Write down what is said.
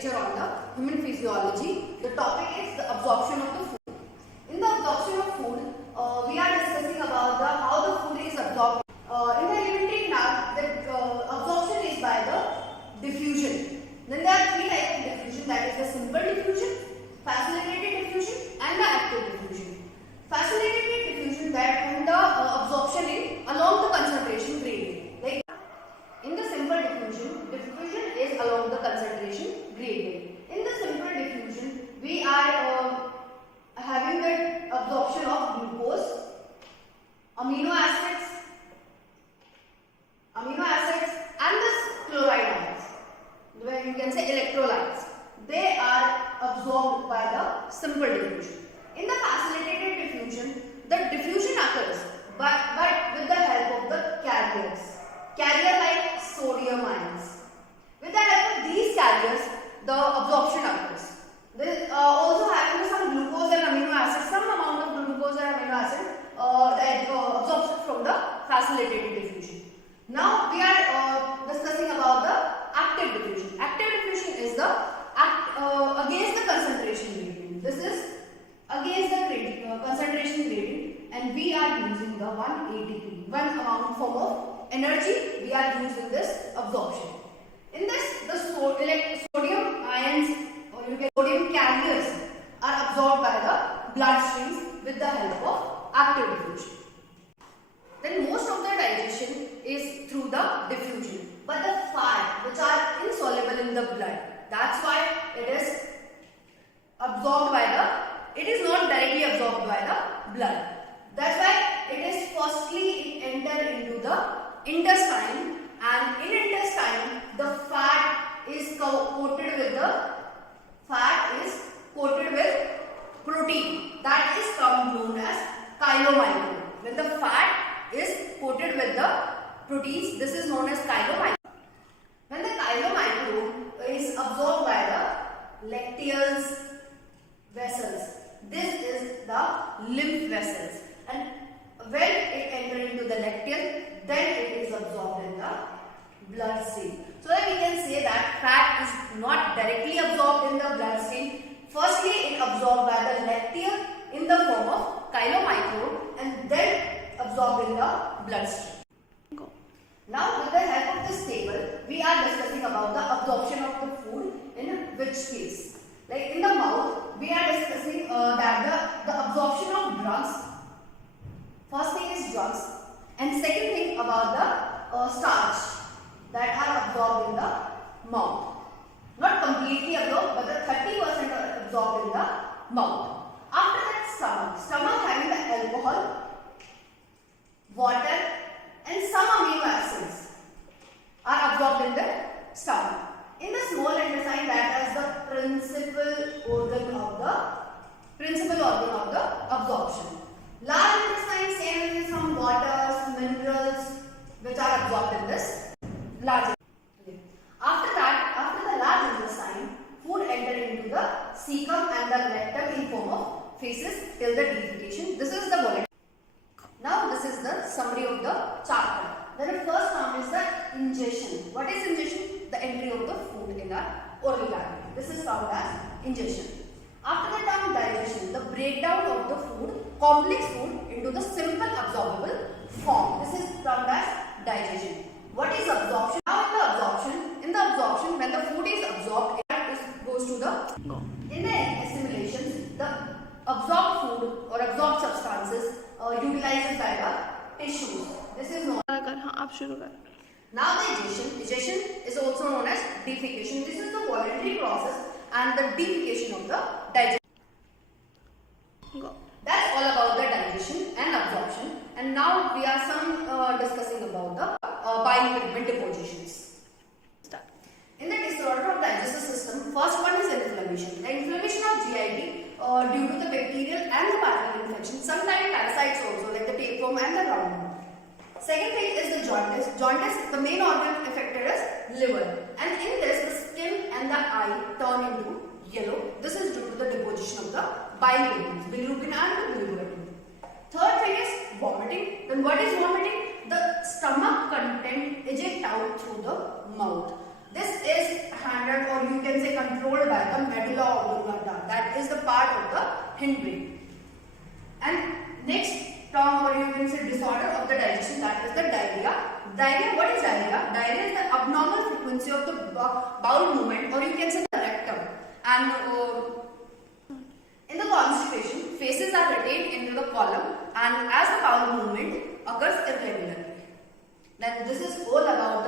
lecture on the human physiology. The topic is the absorption of the food. In the absorption of food, we are discussing about how the food is absorbed. In the elementary class, the absorption is by the diffusion. Then there are three types of diffusion, that is the simple diffusion, facilitated diffusion and the active diffusion. Facilitated diffusion, that when the absorption is along the concentration gradient. Like in the simple diffusion, diffusion is along the concentration gradient. In the simple diffusion, we are having the absorption of glucose, amino acids and the chloride ions, where you can say electrolytes. They are absorbed by the simple diffusion. In the facilitated diffusion, the diffusion occurs but with the help of the carrier like sodium ions. With the help of these carriers, the absorption occurs. This also having some glucose and amino acids, some amount of glucose and amino acid that absorption from the facilitated diffusion. Now we are discussing about the active diffusion. Active diffusion is the against the concentration gradient. This is against the concentration gradient, and we are using the 1 ATP, one amount form of energy we are using this absorption. In this, the sodium ions, or you get sodium carriers, are absorbed by the blood streams with the help of active diffusion. Then most of the digestion is through the diffusion, but the fat which are insoluble in the blood, that's why it is absorbed by the, it is not directly absorbed by the blood. That's why it is firstly enter into the intestine, and in intestine the fat is coated with protein, that is known as chylomicron. When the fat is coated with the proteins, this is known as chylomicron. When the chylomicron is absorbed by the lacteal vessels, this is the lymph vessels, and when it enters into the lacteal, then it is absorbed in the bloodstream. So that we can say that fat is not directly absorbed in the bloodstream. Firstly, it absorbed by the lacteal in the form of chylomicron, and then absorbed in the bloodstream. Now, with the help of this table, we are discussing about the absorption of the food in which case. Like in the mouth, we are discussing that the absorption of drugs. First thing is drugs, and second thing about the starch that are absorbed in the mouth. Not completely absorbed, but the 30% are absorbed in the mouth. After that, stomach having the alcohol, water and some amino acids are absorbed in the stomach. In the small intestine, that is the principal organ of the absorption. Large intestine, same with some waters, minerals which are absorbed in this large intestine. After the large intestine, food enter into the cecum and the rectum in form of feces till the defecation. This is the volatile. Now this is the summary of the chapter. Then the first term is the ingestion. What is ingestion? The entry of the food in our oral cavity. This is termed as ingestion. After the term digestion, the breakdown of the food, complex food, into the simple absorbable form. This is termed as digestion. What is absorption? Now in the absorption, when the food is absorbed, it goes to the in the assimilations, the absorbed food or absorbed substances utilized by the tissues. This is known. Now the digestion is also known as defecation. This is the voluntary process and the defecation of the digestion. That's all about the digestion and absorption. And now we are discussing about the bile pigment depositions. In the disorder of digestive system, first one is inflammation. The inflammation of GIT due to the bacterial and the viral infection, sometimes parasites also like the tapeworm and the roundworm. Second thing is the jaundice. Jaundice, the main organ affected is liver, and in this the skin and the eye turn into yellow. This is due to the deposition of the bile pigments, bilirubin and the bilirubin. Third thing is vomiting. Then what is vomiting? The stomach content eject out through the mouth. This is handled, or you can say controlled by the medulla oblongata. That is the part of the hindbrain. And next term, or you can say disorder of the digestion, that is the diarrhea. Diarrhea, what is diarrhea? Diarrhea is the abnormal frequency of the bowel movement, or you can say the rectum. And in the constipation, feces are retained into the column, and as the bowel movement occurs irregularly. Then this is all about the